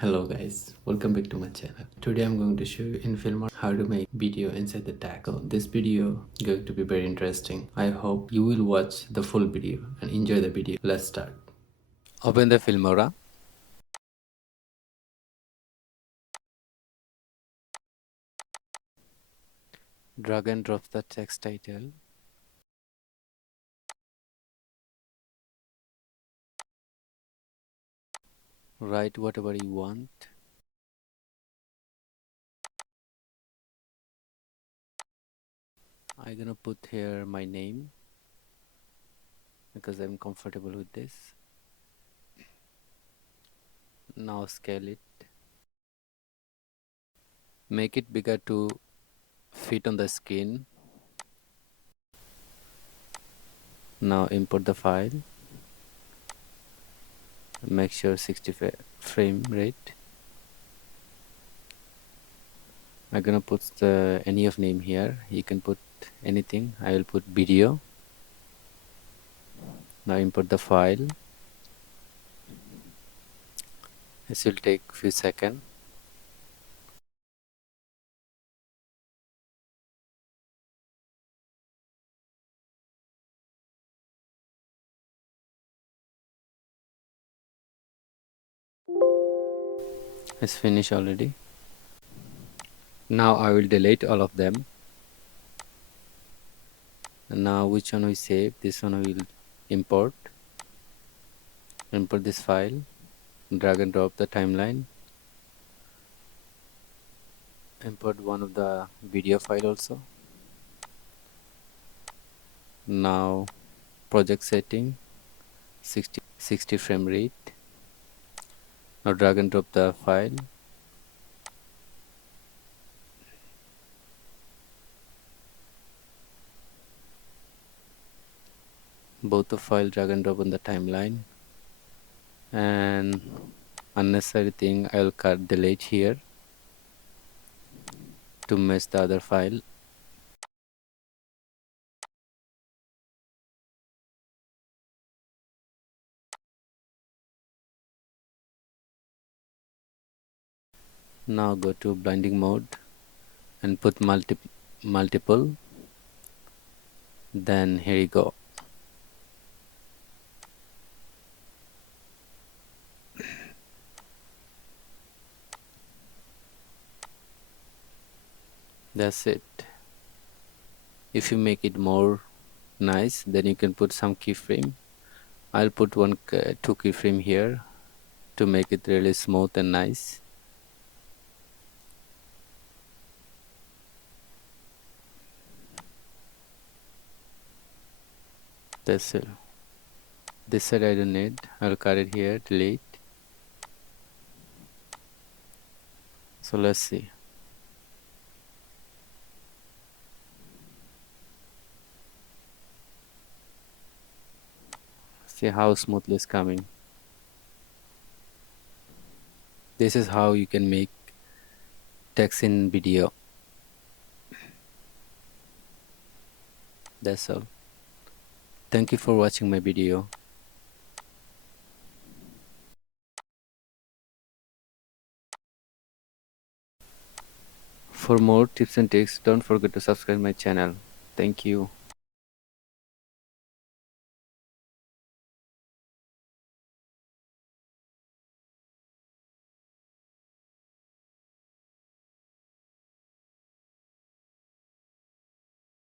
Hello guys, welcome back to my channel. Today I'm going to show you in Filmora how to make video inside the tag. So this video going to be very interesting. I hope you will watch the full video and enjoy the video. Let's start. Open the Filmora. Drag and drop the text title. Write whatever you want. I'm gonna put here my name because I'm comfortable with this. Now scale it. Make it bigger to fit on the screen. Now import the file. Make sure 60 frame rate. I'm gonna put any of name here. You can put anything. I will put video. Now import the file. This will take few seconds. It's finished already. Now I will delete all of them. And now which one we save? This one we will import. Import this file. Drag and drop the timeline. Import one of the video file also. Now project setting 60 frame rate. Now drag and drop the file. Both the file drag and drop on the timeline, and unnecessary thing I'll delete here to match the other file. Now go to blending mode and put multiple. Then here you go. That's it. If you make it more nice, then you can put some keyframe. I'll put two keyframe here to make it really smooth and nice. That's it. This side I don't need. I'll cut it here, delete. So let's see. See how smoothly it's coming. This is how you can make text in video. That's all. Thank you for watching my video. For more tips and tricks, don't forget to subscribe my channel. Thank you.